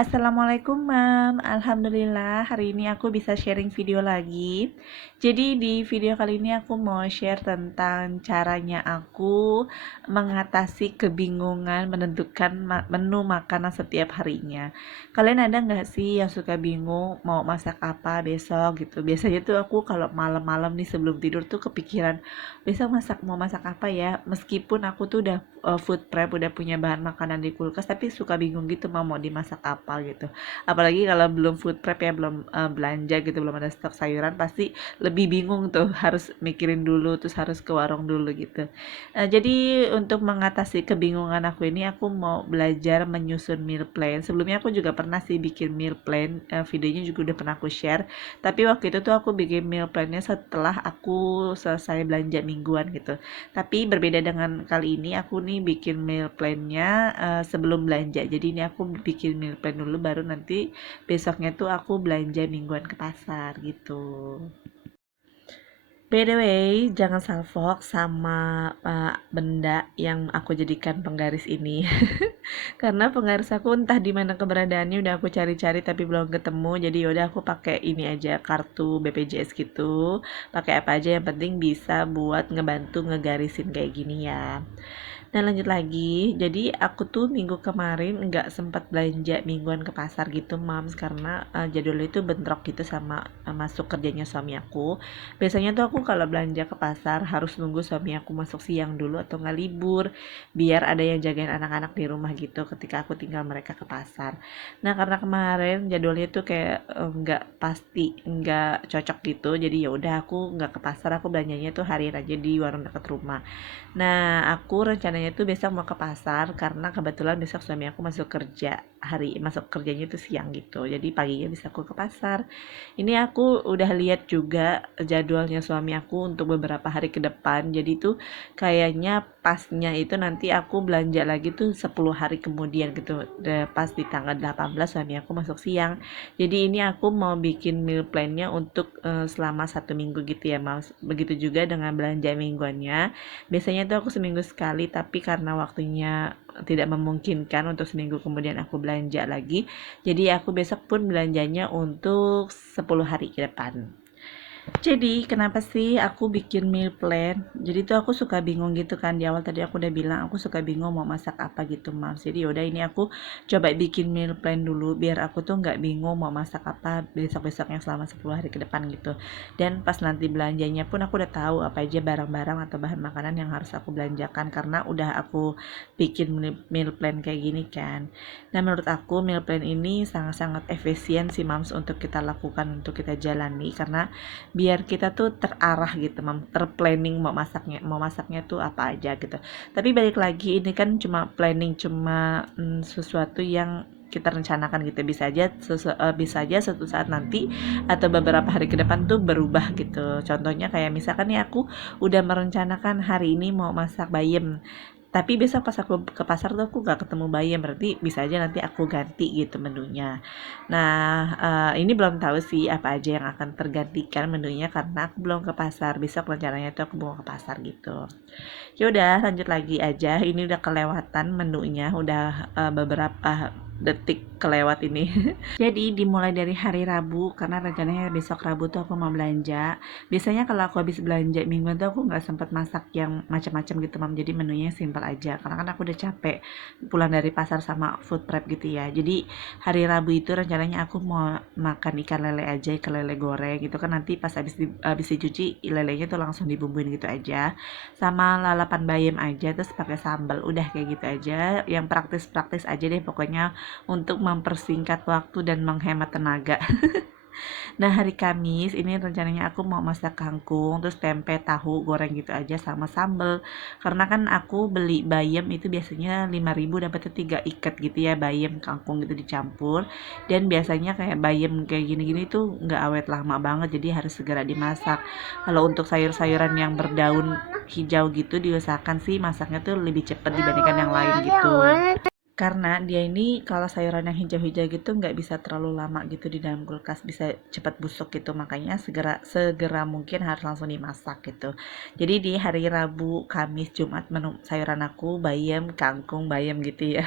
Assalamualaikum Mam, Alhamdulillah hari ini aku bisa sharing video lagi. Jadi di video kali ini aku mau share tentang caranya aku mengatasi kebingungan menentukan menu makanan setiap harinya. Kalian ada nggak sih yang suka bingung mau masak apa besok gitu? Biasanya tuh aku kalau malam-malam nih sebelum tidur tuh kepikiran besok mau masak apa ya? Meskipun aku tuh udah food prep, udah punya bahan makanan di kulkas, tapi suka bingung gitu mau dimasak apa gitu. Apalagi kalau belum food prep ya, belum belanja gitu, belum ada stok sayuran, pasti lebih bingung tuh, harus mikirin dulu, terus harus ke warung dulu gitu. Jadi untuk mengatasi kebingungan aku ini, aku mau belajar menyusun meal plan. Sebelumnya aku juga pernah sih bikin meal plan, videonya juga udah pernah aku share, tapi waktu itu tuh aku bikin meal plannya setelah aku selesai belanja mingguan gitu. Tapi berbeda dengan kali ini, aku nih bikin meal plan-nya sebelum belanja. Jadi ini aku bikin meal plan dulu, baru nanti besoknya tuh aku belanja mingguan ke pasar gitu. By the way, jangan salfok sama benda yang aku jadikan penggaris ini. Karena penggaris aku entah di mana keberadaannya, udah aku cari-cari tapi belum ketemu. Jadi yaudah aku pakai ini aja, kartu BPJS gitu. Pakai apa aja yang penting bisa buat ngebantu ngegarisin kayak gini ya. Dan lanjut lagi, jadi aku tuh minggu kemarin nggak sempat belanja mingguan ke pasar gitu, Mams, karena jadwalnya itu bentrok gitu sama masuk kerjanya suami aku. Biasanya tuh aku kalau belanja ke pasar harus nunggu suami aku masuk siang dulu atau nggak libur, biar ada yang jagain anak-anak di rumah gitu ketika aku tinggal mereka ke pasar. Nah, karena kemarin jadwalnya tuh kayak nggak pasti, nggak cocok gitu, jadi ya udah aku nggak ke pasar, aku belanjanya tuh harian aja di warung dekat rumah. Nah, aku rencananya tuh besok mau ke pasar karena kebetulan besok suami aku masuk kerja. Masuk kerjanya tuh siang gitu. Jadi paginya bisa aku ke pasar. Ini aku udah lihat juga jadwalnya suami aku untuk beberapa hari ke depan. Jadi tuh kayaknya pasnya itu nanti aku belanja lagi tuh 10 hari kemudian gitu. Pas di tanggal 18 suami aku masuk siang. Jadi ini aku mau bikin meal plan-nya untuk selama 1 minggu gitu ya, Mas. Begitu juga dengan belanja mingguannya. Biasanya tuh aku seminggu sekali, tapi karena waktunya tidak memungkinkan untuk seminggu kemudian aku belanja lagi, jadi aku besok pun belanjanya untuk 10 hari ke depan. Jadi kenapa sih aku bikin meal plan? Jadi tuh aku suka bingung gitu kan, di awal tadi aku udah bilang aku suka bingung mau masak apa gitu, Mams. Jadi yaudah ini aku coba bikin meal plan dulu biar aku tuh nggak bingung mau masak apa besok-besoknya selama 10 hari ke depan gitu. Dan pas nanti belanjanya pun aku udah tahu apa aja barang-barang atau bahan makanan yang harus aku belanjakan karena udah aku bikin meal plan kayak gini kan. Nah, menurut aku meal plan ini sangat-sangat efisien sih, Mams, untuk kita lakukan, untuk kita jalani karena biar kita tuh terarah gitu, terplanning mau masaknya tuh apa aja gitu. Tapi balik lagi ini kan cuma planning, cuma sesuatu yang kita rencanakan gitu, bisa aja suatu saat nanti atau beberapa hari ke depan tuh berubah gitu. Contohnya kayak misalkan nih aku udah merencanakan hari ini mau masak bayam, tapi besok pas aku ke pasar tuh aku gak ketemu bayam, berarti bisa aja nanti aku ganti gitu menunya. Nah, ini belum tahu sih apa aja yang akan tergantikan menunya karena aku belum ke pasar. Besok rencananya tuh aku mau ke pasar gitu. Ya udah, lanjut lagi aja. Ini udah kelewatan menunya, udah beberapa detik kelewat ini. Jadi dimulai dari hari Rabu karena rencananya besok Rabu tuh aku mau belanja. Biasanya kalau aku habis belanja mingguan tuh aku nggak sempat masak yang macam-macam gitu, Mam. Jadi menunya simpel aja karena kan aku udah capek pulang dari pasar sama food prep gitu ya. Jadi hari Rabu itu rencananya aku mau makan ikan lele aja, ikan lele goreng gitu kan, nanti pas habis dicuci lelenya tuh langsung dibumbuin gitu aja. Sama lalapan bayam aja terus pakai sambal. Udah kayak gitu aja. Yang praktis-praktis aja deh pokoknya untuk mempersingkat waktu dan menghemat tenaga. Nah, hari Kamis ini rencananya aku mau masak kangkung, terus tempe, tahu, goreng gitu aja sama sambel. Karena kan aku beli bayam itu biasanya 5.000 dapetnya 3 ikat gitu ya, bayam kangkung gitu dicampur. Dan biasanya kayak bayam kayak gini-gini tuh nggak awet lama banget, jadi harus segera dimasak. Kalau untuk sayur-sayuran yang berdaun hijau gitu diusahakan sih masaknya tuh lebih cepat dibandingkan yang lain gitu. karena dia ini kalau sayuran yang hijau-hijau gitu nggak bisa terlalu lama gitu di dalam kulkas, bisa cepat busuk gitu, makanya segera segera mungkin harus langsung dimasak gitu. Jadi di hari Rabu, Kamis, Jumat menu sayuran aku bayam, kangkung, bayam gitu ya.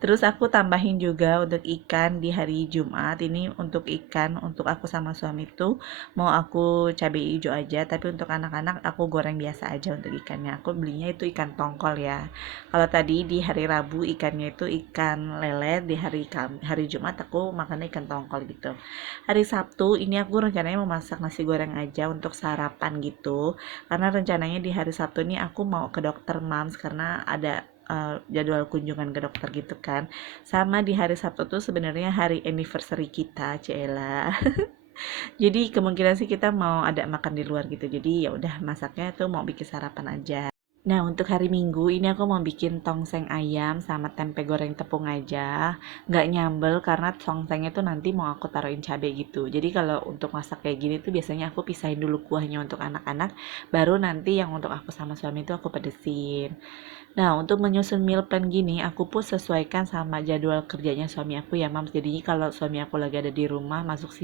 Terus aku tambahin juga untuk ikan di hari Jumat ini. Untuk ikan untuk aku sama suami tuh mau aku cabai hijau aja, tapi untuk anak-anak aku goreng biasa aja untuk ikannya. Aku belinya itu ikan tongkol ya. Kalau tadi di hari Rabu ikannya itu ikan lele, di hari Jumat aku makannya ikan tongkol gitu. Hari Sabtu ini aku rencananya mau masak nasi goreng aja untuk sarapan gitu. Karena rencananya di hari Sabtu ini aku mau ke dokter Mams karena ada jadwal kunjungan ke dokter gitu kan. Sama di hari Sabtu tuh sebenarnya hari anniversary kita, Cela. Jadi kemungkinan sih kita mau ada makan di luar gitu. Jadi ya udah masaknya tuh mau bikin sarapan aja. Nah, untuk hari Minggu ini aku mau bikin tongseng ayam sama tempe goreng tepung aja. Nggak nyambel karena tongsengnya tuh nanti mau aku taruhin cabai gitu. Jadi kalau untuk masak kayak gini tuh biasanya aku pisahin dulu kuahnya untuk anak-anak, baru nanti yang untuk aku sama suami itu aku pedesin. Nah, untuk menyusun meal plan gini, aku pun sesuaikan sama jadwal kerjanya suami aku ya, Mams. Jadi kalau suami aku lagi ada di rumah, masuk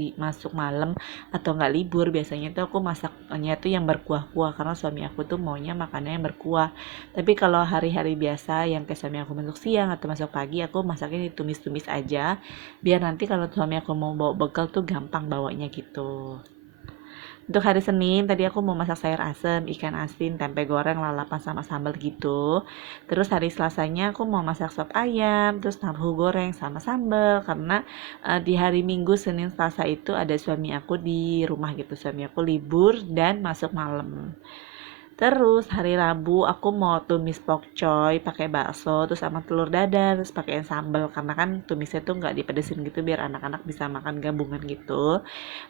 malam atau nggak libur, biasanya tuh aku masaknya tuh yang berkuah-kuah karena suami aku tuh maunya makannya yang berkuah. Tapi kalau hari-hari biasa yang kayak suami aku masuk siang atau masuk pagi, aku masaknya ditumis-tumis aja, biar nanti kalau suami aku mau bawa bekal tuh gampang bawanya gitu. Untuk hari Senin tadi aku mau masak sayur asem, ikan asin, tempe goreng, lalapan sama sambal gitu. Terus hari Selasanya aku mau masak sop ayam, terus tahu goreng sama sambal karena di hari Minggu, Senin, Selasa itu ada suami aku di rumah gitu. Suami aku libur dan masuk malam. Terus hari Rabu aku mau tumis pokcoy pakai bakso terus sama telur dadar terus pakai sambal karena kan tumisnya tuh nggak dipedesin gitu biar anak-anak bisa makan gabungan gitu.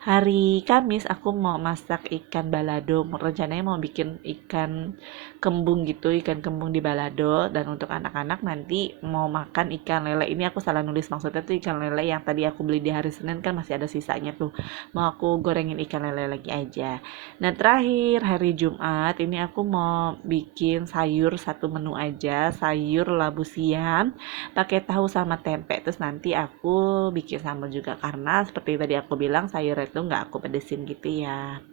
Hari Kamis aku mau masak ikan balado, rencananya mau bikin ikan kembung gitu, ikan kembung di balado, dan untuk anak-anak nanti mau makan ikan lele. Ini aku salah nulis, maksudnya tuh ikan lele yang tadi aku beli di hari Senin kan masih ada sisanya tuh. Mau aku gorengin ikan lele lagi aja. Nah, terakhir hari Jumat ini aku mau bikin sayur satu menu aja, sayur labu siam pakai tahu sama tempe. Terus nanti aku bikin sambal juga karena seperti tadi aku bilang sayur itu nggak aku pedesin gitu ya.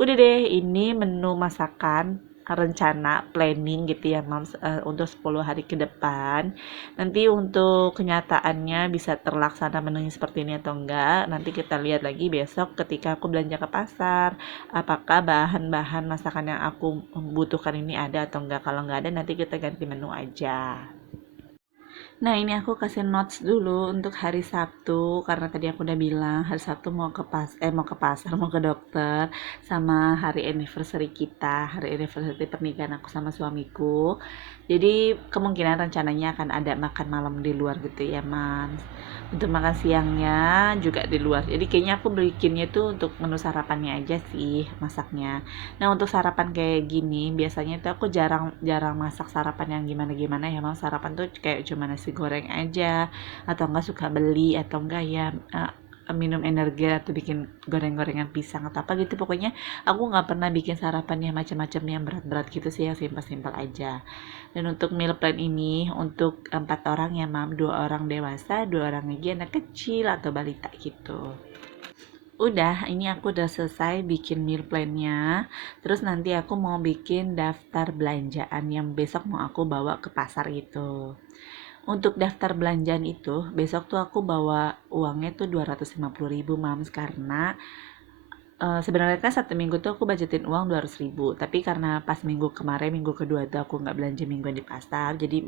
Udah deh, ini menu masakan rencana planning gitu ya Mams, untuk 10 hari ke depan. Nanti untuk kenyataannya bisa terlaksana menunya seperti ini atau enggak, nanti kita lihat lagi besok ketika aku belanja ke pasar, apakah bahan-bahan masakan yang aku butuhkan ini ada atau enggak. Kalau enggak ada nanti kita ganti menu aja. Nah, ini aku kasih notes dulu untuk hari Sabtu karena tadi aku udah bilang hari Sabtu mau ke pasar, mau ke dokter sama hari anniversary kita, hari anniversary pernikahan aku sama suamiku. Jadi kemungkinan rencananya akan ada makan malam di luar gitu ya, Mams. Untuk makan siangnya juga di luar. Jadi kayaknya aku bikinnya tuh untuk menu sarapannya aja sih masaknya. Nah, untuk sarapan kayak gini, biasanya tuh aku jarang jarang masak sarapan yang gimana-gimana ya, Mam. Sarapan tuh kayak cuma nasi goreng aja, atau enggak suka beli, atau enggak ya minum energi atau bikin goreng-gorengan pisang atau apa gitu. Pokoknya aku nggak pernah bikin sarapan yang macam-macam yang berat-berat gitu sih, yang simpel-simpel aja. Dan untuk meal plan ini untuk 4 orang ya, Mam. 2 orang dewasa, 2 orang lagi anak kecil atau balita gitu. Udah, ini aku udah selesai bikin meal plan-nya. Terus nanti aku mau bikin daftar belanjaan yang besok mau aku bawa ke pasar gitu. Untuk daftar belanjaan itu, besok tuh aku bawa uangnya tuh 250.000 Mams, karena sebenarnya kan satu minggu tuh aku budgetin uang 200.000, tapi karena pas minggu kemarin, minggu kedua tuh aku nggak belanja mingguan di pasar, jadi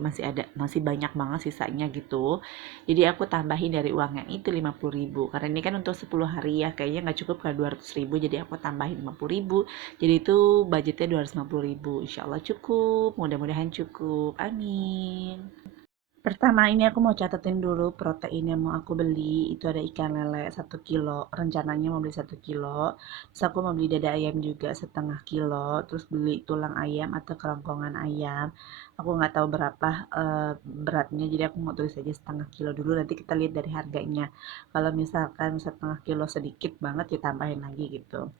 masih banyak banget sisanya gitu. Jadi aku tambahin dari uang yang itu 50.000, karena ini kan untuk 10 hari ya, kayaknya nggak cukup ke 200.000, jadi aku tambahin 50.000, jadi itu budgetnya 250.000. Insya Allah cukup, mudah-mudahan cukup, amin. Pertama ini aku mau catetin dulu protein yang mau aku beli. Itu ada ikan lele 1 kilo. Rencananya mau beli 1 kilo. Terus aku mau beli dada ayam juga 1/2 kilo. Terus beli tulang ayam atau kerongkongan ayam. Aku nggak tahu berapa beratnya. Jadi aku mau tulis aja 1/2 kilo dulu. Nanti kita lihat dari harganya. Kalau misalkan 1/2 kilo sedikit banget ya tambahin lagi gitu.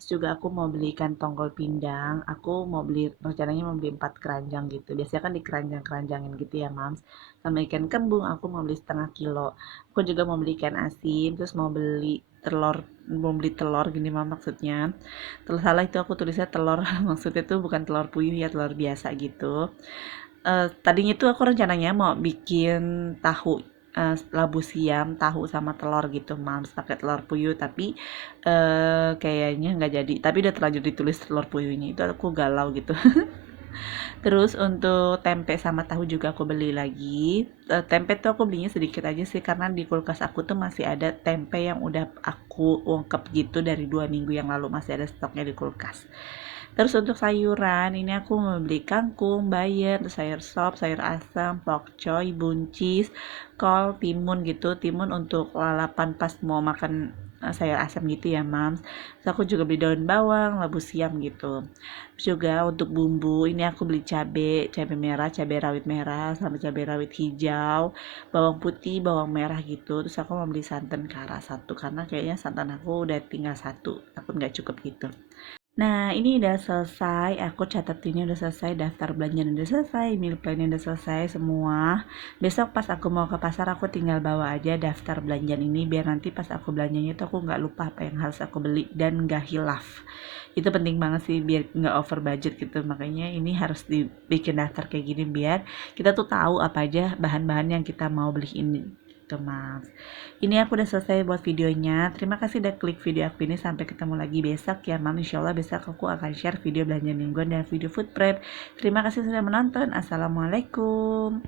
Terus juga aku mau beli kantong kol pindang, aku mau beli, rencananya mau beli 4 keranjang gitu, biasanya kan di keranjang-keranjangin gitu ya mams. Sama ikan kembung aku mau beli setengah kilo, aku juga mau beli ikan asin, terus mau beli telur gini mah maksudnya. Terus salah itu aku tulisnya telur maksudnya tuh bukan telur puyuh ya, telur biasa gitu. Tadinya tuh aku rencananya mau bikin tahu, labu siam, tahu sama telur gitu, Mams, pakai telur puyuh, tapi kayaknya nggak jadi. Tapi udah terlanjur ditulis telur puyuhnya, itu aku galau gitu. Terus untuk tempe sama tahu juga aku beli lagi. Tempe tuh aku belinya sedikit aja sih karena di kulkas aku tuh masih ada tempe yang udah aku ungkep gitu dari 2 minggu yang lalu, masih ada stoknya di kulkas. Terus untuk sayuran, ini aku mau beli kangkung, bayam, sayur sop, sayur asam, pokcoy, buncis, kol, timun gitu. Timun untuk lalapan pas mau makan sayur asam gitu ya, Mams. Terus aku juga beli daun bawang, labu siam gitu. Terus juga untuk bumbu, ini aku beli cabai merah, cabai rawit merah, sama cabai rawit hijau, bawang putih, bawang merah gitu. Terus aku mau beli santan kara 1 karena kayaknya santan aku udah tinggal 1, takut nggak cukup gitu. Nah, ini udah selesai. Aku catat ini udah selesai, daftar belanjaan udah selesai, meal plan udah selesai semua. Besok pas aku mau ke pasar, aku tinggal bawa aja daftar belanjaan ini biar nanti pas aku belanjanya itu aku nggak lupa apa yang harus aku beli dan nggak hilaf. Itu penting banget sih biar nggak over budget gitu. Makanya ini harus dibikin daftar kayak gini biar kita tuh tahu apa aja bahan-bahan yang kita mau beli ini. Gitu, Mas. Ini aku udah selesai buat videonya. Terima kasih udah klik video aku ini. Sampai ketemu lagi besok ya, Mam. Insya Allah besok aku akan share video belanja mingguan dan video food prep. Terima kasih sudah menonton. Assalamualaikum.